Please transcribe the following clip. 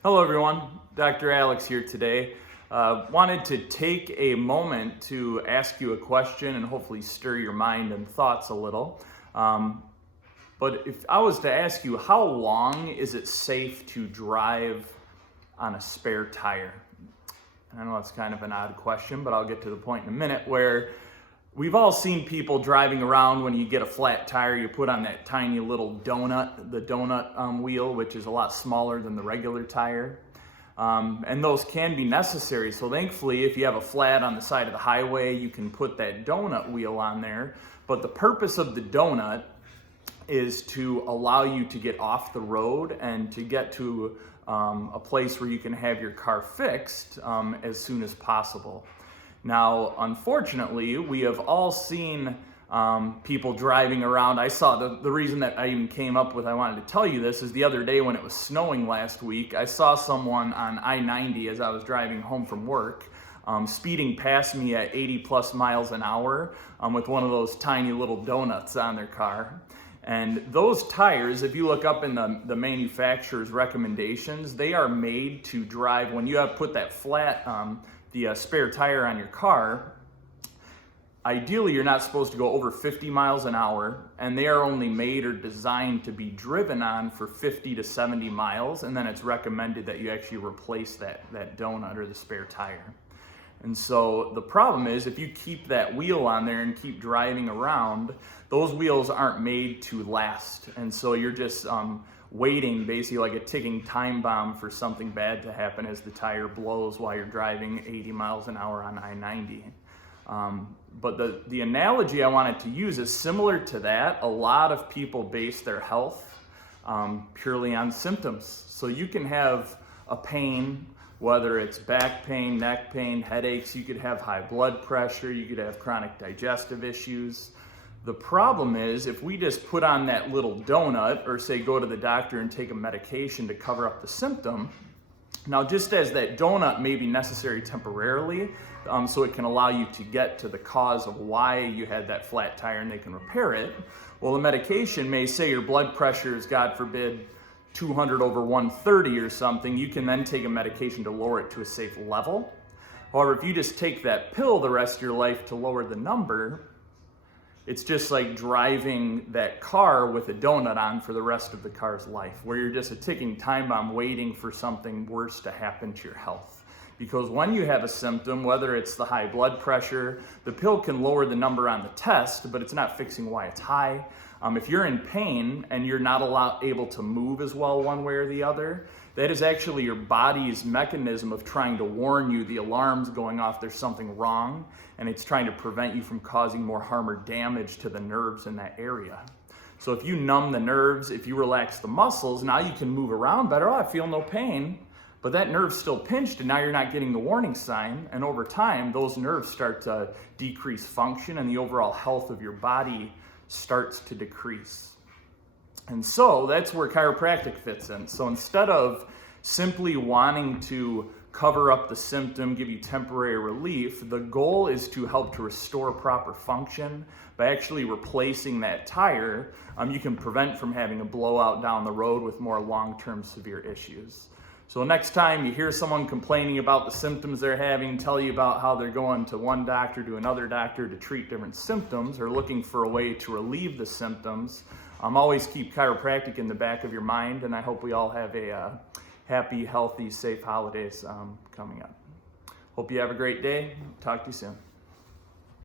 Hello everyone, Dr. Alex here today. Wanted to take a moment to ask you a question and hopefully stir your mind and thoughts a little. But if I was to ask you, how long is it safe to drive on a spare tire? I know that's kind of an odd question, but I'll get to the point in a minute where we've all seen people driving around. When you get a flat tire, you put on that tiny little donut, the donut wheel, which is a lot smaller than the regular tire. And those can be necessary. So thankfully, if you have a flat on the side of the highway, you can put that donut wheel on there. But the purpose of the donut is to allow you to get off the road and to get to a place where you can have your car fixed as soon as possible. Now, unfortunately, we have all seen people driving around. I saw the reason that I even came up with, I wanted to tell you this, is the other day when it was snowing last week, I saw someone on I-90 as I was driving home from work, speeding past me at 80 plus miles an hour with one of those tiny little donuts on their car. And those tires, if you look up in the manufacturer's recommendations, they are made to drive, when you have put that flat, the spare tire on your car, ideally you're not supposed to go over 50 miles an hour, and they are only made or designed to be driven on for 50 to 70 miles, and then it's recommended that you actually replace that donut or the spare tire. And so the problem is, if you keep that wheel on there and keep driving around, those wheels aren't made to last. And so you're just waiting, basically like a ticking time bomb, for something bad to happen as the tire blows while you're driving 80 miles an hour on I-90. But the analogy I wanted to use is similar to that. A lot of people base their health purely on symptoms. So you can have a pain, whether it's back pain, neck pain, headaches, you could have high blood pressure, you could have chronic digestive issues. The problem is, if we just put on that little donut, or say go to the doctor and take a medication to cover up the symptom, now just as that donut may be necessary temporarily, so it can allow you to get to the cause of why you had that flat tire and they can repair it, well, the medication may say your blood pressure is, God forbid, 200 over 130 or something. You can then take a medication to lower it to a safe level. However, if you just take that pill the rest of your life to lower the number, it's just like driving that car with a donut on for the rest of the car's life, where you're just a ticking time bomb waiting for something worse to happen to your health. Because when you have a symptom, whether it's the high blood pressure, the pill can lower the number on the test, but it's not fixing why it's high. If you're in pain and you're not able to move as well one way or the other, that is actually your body's mechanism of trying to warn you. The alarm's going off, there's something wrong, and it's trying to prevent you from causing more harm or damage to the nerves in that area. So if you numb the nerves, if you relax the muscles, now you can move around better. Oh, I feel no pain, but that nerve's still pinched, and now you're not getting the warning sign, and over time, those nerves start to decrease function, and the overall health of your body starts to decrease. And so that's where chiropractic fits in. So instead of simply wanting to cover up the symptom, give you temporary relief, the goal is to help to restore proper function. By actually replacing that tire, you can prevent from having a blowout down the road with more long-term severe issues. So next time you hear someone complaining about the symptoms they're having, tell you about how they're going to one doctor to another doctor to treat different symptoms, or looking for a way to relieve the symptoms, always keep chiropractic in the back of your mind, and I hope we all have a happy, healthy, safe holidays coming up. Hope you have a great day. Talk to you soon.